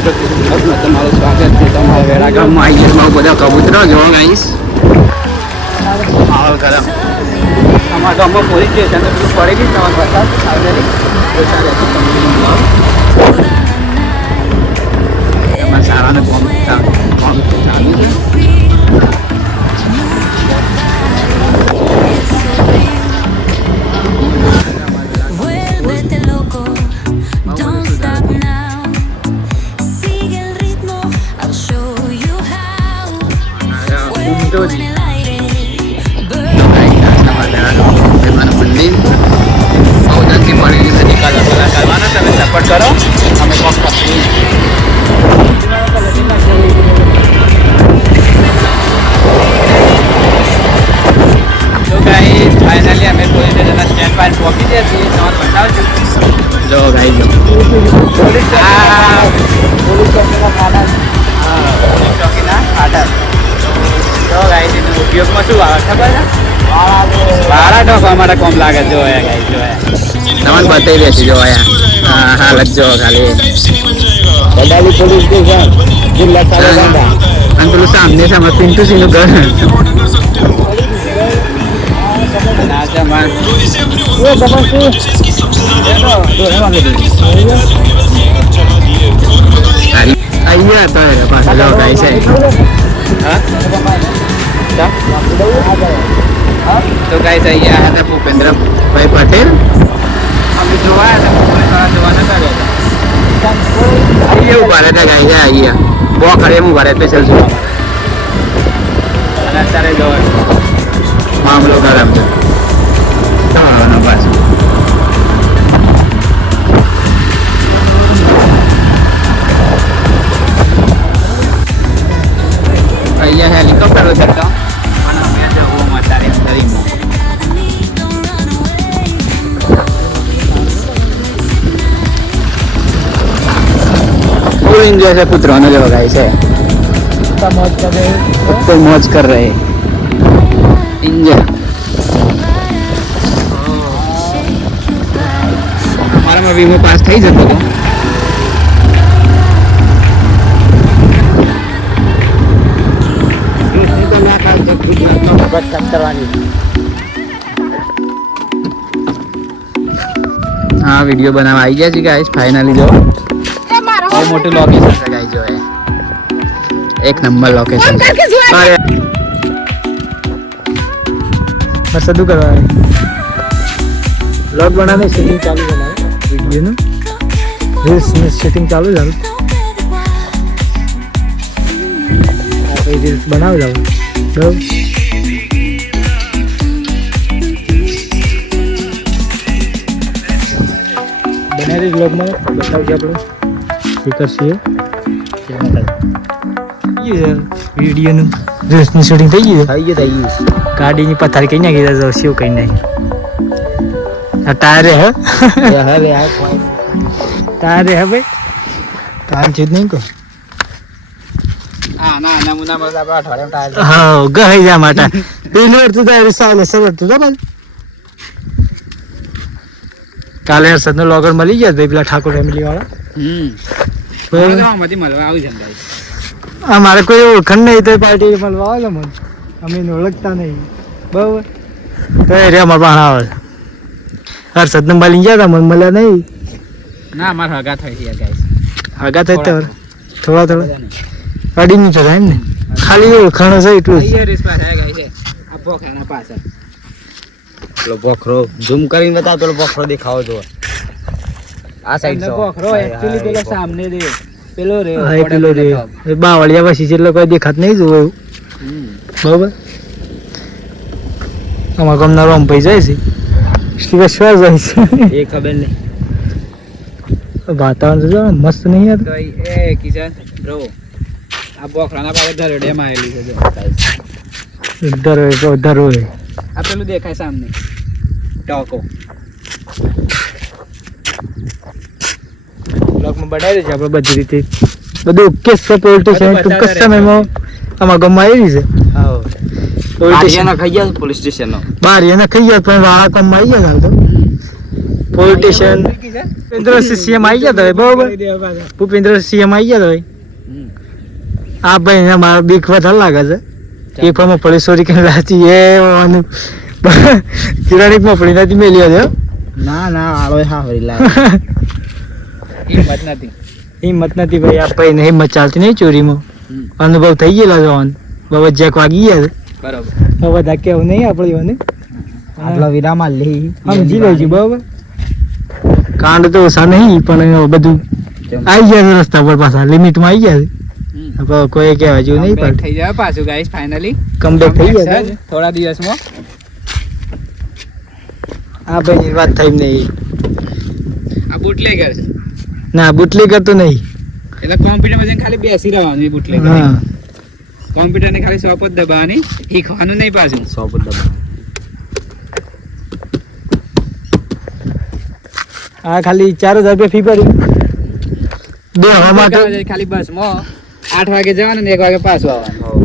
તમારું સ્વાગત છે તમારા વેરા ગામમાં આવી ગયા બહુ બધા કબૂતરો જોવા ગાઈશ માહોલ ગરમ અમારા ગામમાં પોલીસ સ્ટેશન પડી ગઈ તમારે બતાવ એમાં સારાને કોમ ચાલુ છે સપોર્ટ કરો અમે તો ગાઈસ ફાઇનલી અમે પોલીસ સ્ટેશનના સ્ટેન્ડ પર પહોંચી ગયા છીએ તમારે બતાવજો જો ગાઈસ પોલીસ ચોકીના ફાટક જો ગાઈસ એનો ઉપયોગમાં શું આવે ખબર છે વાળા ઢોકવા માટે કોમ લાગે જો ગાઈસ જો તમને બતાવી દેશે જો આયા હાલત જો ખાલી બડાલી પોલીસ સ્ટેશન જિલ્લા સાબરકાંઠા અને પેલું સામને સામે પિન્ટુ સિંહનું ઘર અહીંયા તો પાછા જાઓ ગાય છે તો ગાય છે અહીંયા હતા ભૂપેન્દ્રભાઈ પટેલ અમે જોવા જોવા નતા અહીંયા ઉભા રહેતા ગાય છે અહીંયા બહુ ખરે એમ ઉભા રહે સ્પેશિયલ જોવા અને અત્યારે જો મામલો ગરમ છે પાછું અહીંયા હેલિકોપ્ટરો જતા અને અમે જવું અત્યારે અંદરીમાં फुल एंजॉय से पुत्रों ने जो गाइस है तो मौज कर रहे एंजॉय हमारा में वीमो पास થઈ જતો હતો हाँ वीडियो बनावा आई गया जी गाइस फाइनली जो और मोटी लोकेशन है गाइस जो है एक नंबर लोकेशन अरे बस सदू करवा है व्लॉग बनाने सेटिंग चालू करना है वीडियो ना रील्स में सेटिंग चालू है आप रील्स बनाओ जाओ तो बनाए व्लॉग में बताओ क्या આપણે સ્પીકર છે વિડીયોનું રીલ્સની શૂટિંગ થઈ ગયું ગાડીની પથારી કઈ નાખી દે શિવ કઈ નહીં ટાયર હે ટાયર હે ભાઈ ટાયર છે નહીં કો ના નમૂના માં આપણે અઠવાડિયામાં ટાયર હા ગઈ જા માટા પેલું તું તારી સાલે સબર તું જા કાલે હર્ષદનો લોગર મળી ગયા ભાઈ પેલા ઠાકોર ફેમિલી વાળા મારે કોઈ ઓળખણ નહીં તો પાર્ટી મળવા આવે મને અમે ઓળખતા નહીં બરાબર તો એ રે અમારે પાસે આવે હર્ષદને મળી ગયા હતા મને મળ્યા નહીં ના અમારે હગા થઈ ગયા ગાઈસ હગા થઈ થોડા અડી નહીં થતા એમ ને ખાલી ઓળખાણ છે એટલું પેલો બોખરો ઝૂમ કરીને બતાવ પેલો બોખરો દેખાવો જો આ સાઈડ નો બોખરો એક્ચ્યુઅલી પેલો સામને દે પેલો રે હા પેલો રે એ બાવળિયા પછી જેટલો કોઈ દેખાત નહીં જોવે બરાબર અમાર ગામના રોમ પઈ જાય છે શ્રી શ્વાસ જાય છે એ ખબર નહીં વાતાવરણ જો મસ્ત નહીં યાર તો એ કિશન બ્રો આ બોખરાના પાસે ધરડે માં આવેલી છે જો ધરો આ પેલું દેખાય સામને ટોકો બ્લોગમાં બનાવી દે છે આપણે બધી રીતે બધું ઓકે છે પોલિટિશિયન ટૂંક સમયમાં આમાં ગામમાં આવી છે હા પોલિટિશિયન ખાઈ ગયા પોલીસ સ્ટેશનનો બાર એને ખાઈ ગયા પણ વાળા કામમાં આવી ગયા હાલ તો પોલિટિશિયન ભૂપેન્દ્ર સીએમ આવી ગયા તો બરોબર ભૂપેન્દ્ર સીએમ આવી ગયા તો આ ભાઈ ને મારા બીક વધારે લાગે છે એક ફોર્મમાં પોલીસ ચોરી કરી રાખી એ કિરાણિક માં પડી નથી મેલી હતો ના આળો હા વરી લા હિંમત નથી ભાઈ આ ભાઈ ને હિંમત ચાલતી નહીં ચોરીમાં અનુભવ થઈ ગયેલા જવાન બાબા જેક વાગી ગયા છે બરાબર હવે બધા કેવું નહીં આપણે મને આટલો વિરામ આલ લે સમજી લેજો બરાબર કાંડ તો ઓછા નહીં પણ બધું આવી ગયા છે રસ્તા પર પાછા લિમિટમાં આવી ગયા છે કોઈ કહેવા જેવું નહીં પણ થઈ જાય પાછું ગાઈસ ફાઇનલી કમબેક થઈ ગયા થોડા દિવસમાં આ ભાઈ વાત થઈ નહીં આ બુટલેગર છે ના બુટલેગર તો નહીં એટલે કોમ્પ્યુટરમાં જઈને ખાલી બેસી રહેવાનું એ બુટલેગર હા કોમ્પ્યુટર ને ખાલી સોપ જ દબાવવાની શીખવાનું નહીં પાછું સોપ જ દબાવવાનું આ ખાલી 4000 રૂપિયા ફી ભરી બે માટે ખાલી બસમાં 8 વાગે જવાનું ને 1 વાગે પાછું આવવાનું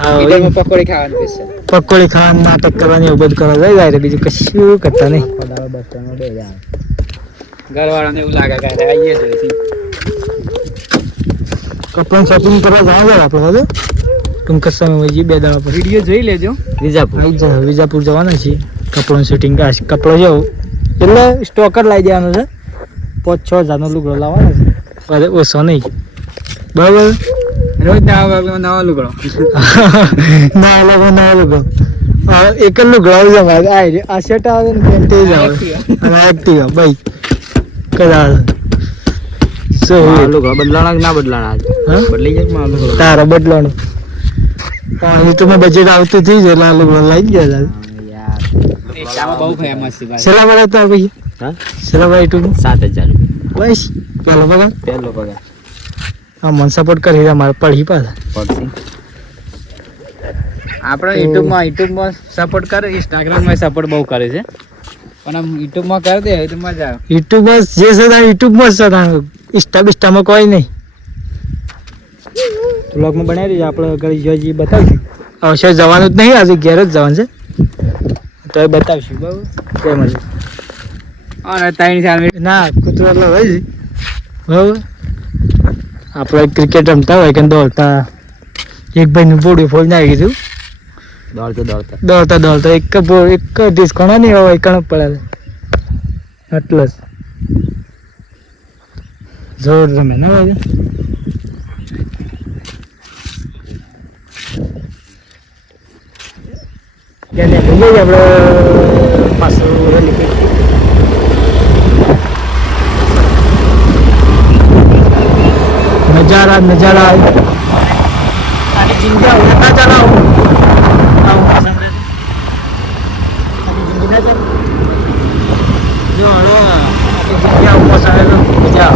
હા વિડીયોમાં પકોડી ખાવાનું બેસે પકોડી ખાવાનું નાટક કરવાની એવું બધું કરવા લઈ જાય બીજું કશું કરતા નહીં બસ સ્ટેન્ડમાં બે જાય ઘરવાળાને એવું લાગે કે આવીએ છે કપડાં શોપિંગ કરવા જાય આપણે હવે ટૂંક જ સમયમાં જઈએ 2 દાડા પર વિડીયો જોઈ લેજો વિજાપુર જવાના છીએ કપડાં શૂટિંગ કપડો જેવું એટલે સ્ટોકર લાવી દેવાનો છે 5-6 હજારનો લુગડો લાવવાનો છે ઓછો નહીં બરાબર રોજ નવા લુગડો નવા લુગડો એક જ લુગડો આવી જાય આ શર્ટ આવે ને પેન્ટ જ આવે અને એક્ટિવા ભાઈ કદા લુગડો બદલાણા કે ના બદલાણા બદલી જાય લુગડો તારો બદલાણો પણ તો મેં બજેટ આવતું થઈ જાય એટલે આ લુગડો લાવી ગયા બહુ ફેમસ છે ભાઈ સેલા વાળા હતા ભાઈ હા સેલા ભાઈ તું 7000 બસ પહેલો પગાર આ મન સપોર્ટ કરી રહ્યા મારે પડી પાછા આપણે યુટ્યુબમાં સપોર્ટ કરે ઇન્સ્ટાગ્રામમાં સપોર્ટ બહુ કરે છે પણ આમ યુટ્યુબમાં કરી દે તો મજા આવે યુટ્યુબમાં જે છે યુટ્યુબમાં જ છે ઇન્સ્ટામાં કોઈ નહીં બ્લોગમાં બનાવી દઈએ આપણે ઘરે જોઈ બતાવીશું અવશ્ય જવાનું જ નહીં આજે ઘેર જ જવાનું છે તો એ બતાવીશું બરાબર કઈ મજા અને 3-4 ના કૂતરો એટલે હોય છે બરાબર આપણે ક્રિકેટ રમતા હોય કે દોડતા એક ભાઈનું બોડી ફોડ નાખી દીધું દોડતા એક ડિસ્કોણો નહીં હોય એક પડે એટલે જ જોર રમે ને ભાઈ આપણે પાછું નજારા આની જિંદગી ના ચલાવો જો જગ્યા ઉપર સાહેબ મજા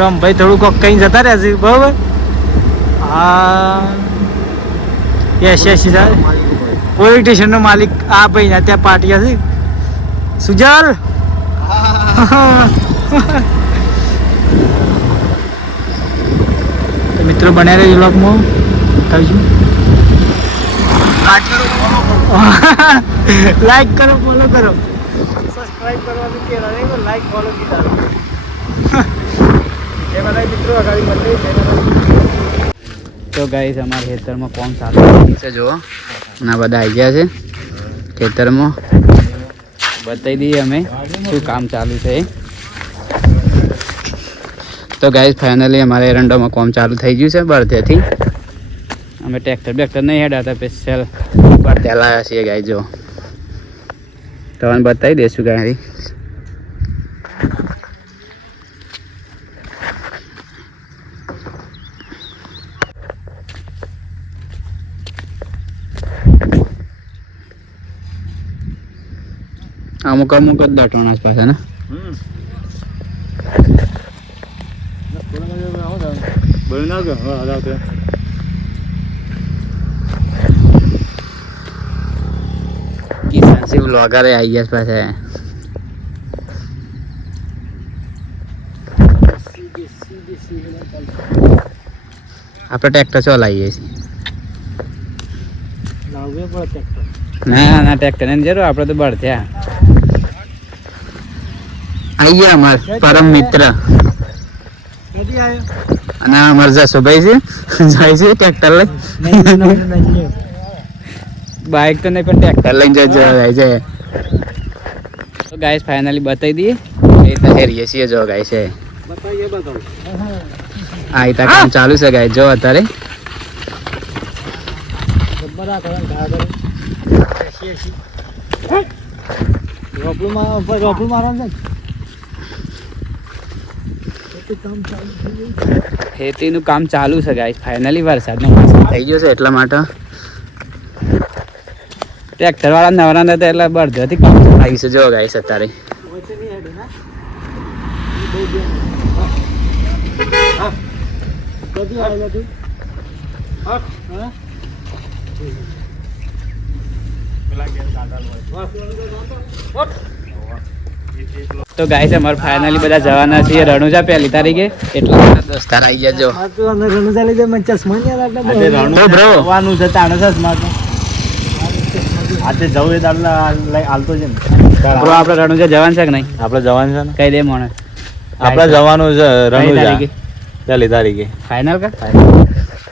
રમ ભાઈ થોડું કોક કઈ જતા રહ્યા છે બરાબર હા 80,000 પોલીસ સ્ટેશનનો માલિક આ ભાઈ ના ત્યાં પાર્ટી હશે સુજાલ તો મિત્રો બન્યા રહેજો બ્લોગમાં બતાવીશું લાઈક કરો ફોલો કરો સબસ્ક્રાઇબ કરવાનું કેળા નહીં લાઈક ફોલો કીધા એ બધા મિત્રો અગાડી મળે તો ગાઈસ અમારા ખેતરમાં કોમ ચાલુ છે જો ના બધા આવી ગયા છે ખેતરમાં બતાવી દઈએ અમે શું કામ ચાલુ છે તો ગાઈસ ફાઇનલી અમારે એરંડોમાં કોમ ચાલુ થઈ ગયું છે બળદેથી અમે ટ્રેક્ટર નહીં હેડાતા સ્પેશિયલ બળદે લાવ્યા છીએ ગાય જો તમને બતાવી દઈશું ગાય અમુક જ દાટવાના પાછા ને કિસાન શિવ લોગારે આવી ગયા પાછા આપણે ટ્રેક્ટર ચલાવીએ છીએ. લાવવું પડે ટ્રેક્ટર. ના ટ્રેક્ટર ની જરૂર, આપણે તો બળ થયા. આઈ ગયા અમાર પરમ મિત્ર ક્યાંથી આવ્યો? અને અમારા જસુભાઈ છે, જાય છે ટ્રેક્ટર લઈ. બાઇક તો નહીં પણ ટ્રેક્ટર લઈને જાય છે. તો ગાઈસ ફાઇનલી બતાવી દઈએ એ તહેરીએ છીએ. જો ગાઈસ છે આ ઇતા કામ ચાલુ છે ગાઈસ. જો અત્યારે ખેતીનું કામ ચાલુ છે ગાઈસ. ફાઇનલી વરસાદનો મોસમ થઈ ગયો છે એટલા માટે ટ્રેક્ટર વાળા નવરા નતા એટલે બળદોથી કામ આવી છે. જો ગાઈસ અત્યારે તો ગાઈસ અમારે ફાઇનલી બધા જવાના છીએ રણુજા 1 તારીખે. એટલે દોસ્તાર આવી ગયા. જો રણુજા લીધે મને ચશ્મા નહીં તો બ્રો આવવાનું છે તાણે ચશ્મા તો આજે જવું એ દાડલા હાલતો છે ને બ્રો. આપણે રણુજા જવાનું છે કે નહીં? આપણે જવાનું છે ને કઈ દે મોણે આપણે જવાનું છે રણુજા 1 તારીખે ફાઇનલ કા?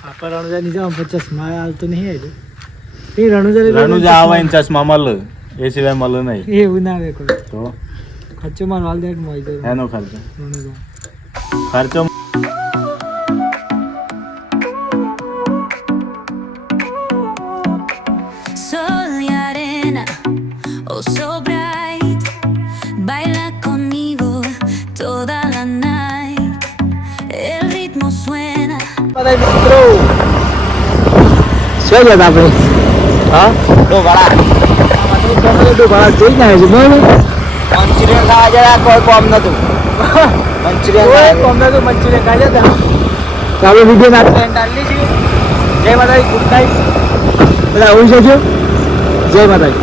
આપણે રણુજા ની જવા ચશ્મા હાલતો નહીં આવ્યો. એ રણુજા આવે ને ચશ્મા મળે એ સિવાય મળે નહીં. એવું ના આવે કોઈ તો ખર્ચો મારો હાલ દે મળી એનો ખર્ચો ખર્ચો Sol y arena, oh so bright, baila conmigo toda la night. El ritmo suena. મિત્રો શું જતા આપણે હા ડોભાડા જોઈ ના છે બરાબર. મંચુરિયન ખાવા જરા કોઈ કોમ નતું. મંચુરિયન કોમ નતું, મંચુરિયન ખાઈ જતા. ચાલો વિડીયો નાખતા ડાલી છે. જય માતાજી, ગુડ નાઇટ. બધા હોઈ જજો. જય માતાજી.